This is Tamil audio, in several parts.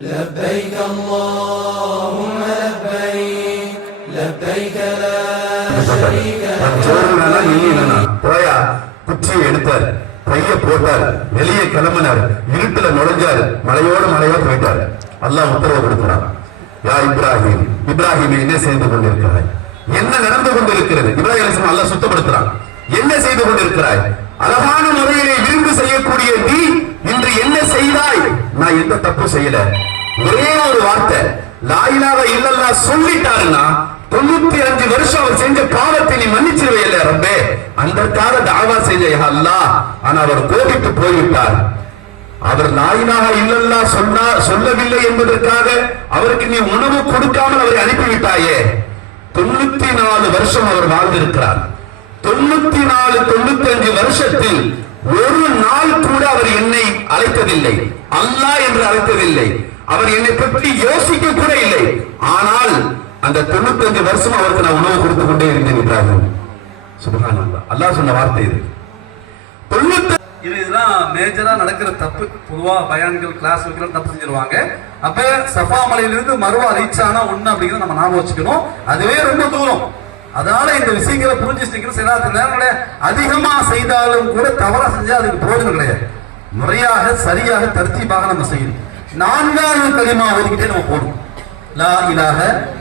لبيك اللهم لبيك لبيك لا شريك لك. போயா குச்சியை எடுத்தார், கைய போட்டார், வெளியே கிளம்பினார், இருட்டுல நுழைஞ்சார், மலையோடு மலையோடு போயிட்டார். அல்லாஹ் உத்தரவு கொடுக்கிறார், யா இப்ராஹிம், இப்ராஹிம் என்ன செய்து கொண்டிருக்கிறாய்? என்ன நடந்து கொண்டிருக்கிறது? இப்ராஹிம் அலைஹிஸ்ஸலாம் அல்லாஹ் சுத்தப்படுத்துறான். என்ன செய்து கொண்டிருக்கிறாய்? அழகான முறையிலே விருந்து செய்யக்கூடிய நீ இன்று என்ன செய்தாய்? நான் எந்த தப்பு செய்யல. ஒரே ஒரு வார்த்தை லா இலாஹ இல்லல்லாஹ் சொல்லிட்டாருன்னா 95 வருஷம் அவர் செஞ்ச பாவத்தை நீ மன்னிச்சிருவையில ரப்பே, அந்தக்காக தாவா செஞ்ச அல்லாஹ். ஆனா அவர் கோபித்து போய்விட்டார். அவர் லா இலாஹ இல்லல்லாஹ் சொல்லவில்லை என்பதற்காக அவருக்கு நீ உணவு கொடுக்காமல் அவரை அனுப்பிவிட்டாயே. 94 வருஷம் அவர் வாழ்ந்திருக்கிறார். 94 95 வருஷத்தில் ஒரு நாள் கூட அவர் என்னை அழைத்ததில்லை, அல்லாஹ் என்று அழைத்ததில்லை. அவர் என்னை பற்றி யோசிக்க கூட இல்லை. ஆனால் அந்த 95 வருஷம் அவருக்கு நான் உணவு கொடுத்து கொண்டே இருந்தேன் என்றார்கள். சுப்ஹானல்லாஹ், அல்லாஹ் சொன்ன வார்த்தை இது. இதுதான் மேஜரா நடக்கிற தப்பு. பொதுவா பயான்கள் கிளாஸ் வைக்கிற தப்பு செஞ்சிருவாங்க. அப்ப சஃபா மலையிலிருந்து மருவா ரீச் ஆனா ஒண்ணு அப்படிங்கிறத நம்ம ஞாபகம் வச்சுக்கணும். அதுவே ரொம்ப தூரம். அதனால இந்த விஷயங்களை புரிஞ்சுட்டு சில நேரங்கள அதிகமா செய்தாலும் கூட தவறா செஞ்சா அதுக்கு பிரயோஜனம் கிடையாது. முறையாக சரியாக தர்த்தீபாக நம்ம செய்யணும். 4வது கலிமா ஓதிக்கிட்டே நம்ம போகணும். லா இலாஹ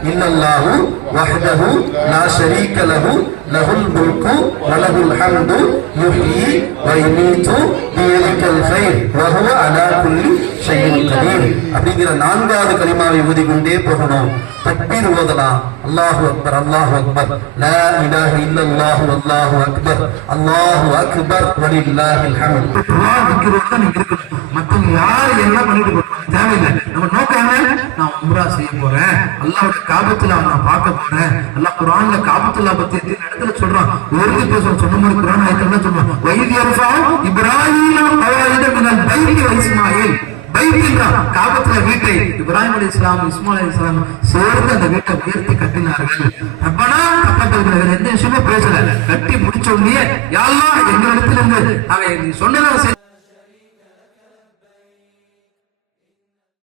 இல்லல்லாஹு வஹ்தஹு லா ஷரீக லஹு லஹுல் முல்கு வ லஹுல் ஹம்து யுஹ்யி வ யுமீது பியதில் கைர் வ ஹுவ அலா குல்லி ஷைஇன் கதீர் அப்படிங்கிற 4வது கலிமாவை ஓதிக்கொண்டே போகணும். தக்பீர் ஓதலாம். அல்லாஹு அக்பர் அல்லாஹு அக்பர் லா இலாஹ இல்லல்லாஹு அல்லாஹு அக்பர் அல்லாஹு அக்பர் வலில்லாஹில் ஹம்த். குர்ஆன் விக்ரோட நீங்க இருக்கணும். மத்தவங்க யார் என்ன பண்ணிட்டு போறாங்க தேவையில்லை. நம்ம நோக்கம் என்ன? நான் உம்ரா செய்ய போறேன், அல்லாஹ்வுடைய காபத்துல்லா நான் பார்க்க போறேன். அல்லாஹ் குர்ஆன்ல காபத்துல்லா பத்தி இடத்துல சொல்றான். ஒரு பேர் சொன்ன மாதிரி குர்ஆன் ஆயத்துல சொல்றான், வைதியர்ஃபா இப்ராஹீம் கவாயித மினல் பைத்தி வ இஸ்மாயில். காபத்துல வீட்டை இப்ராஹிம் அலைஹிஸ்ஸலாம் இஸ்மாயில் அலைஹிஸ்ஸலாம் சேர்ந்து அந்த வீட்டை உயர்த்தி கட்டினார்கள். ரப்பனா தக்கபல், எந்த விஷயமும் பேசல. கட்டி முடிச்ச உடனே யா அல்லாஹ் எங்களிடத்துல இருந்து நாங்க சொன்னதை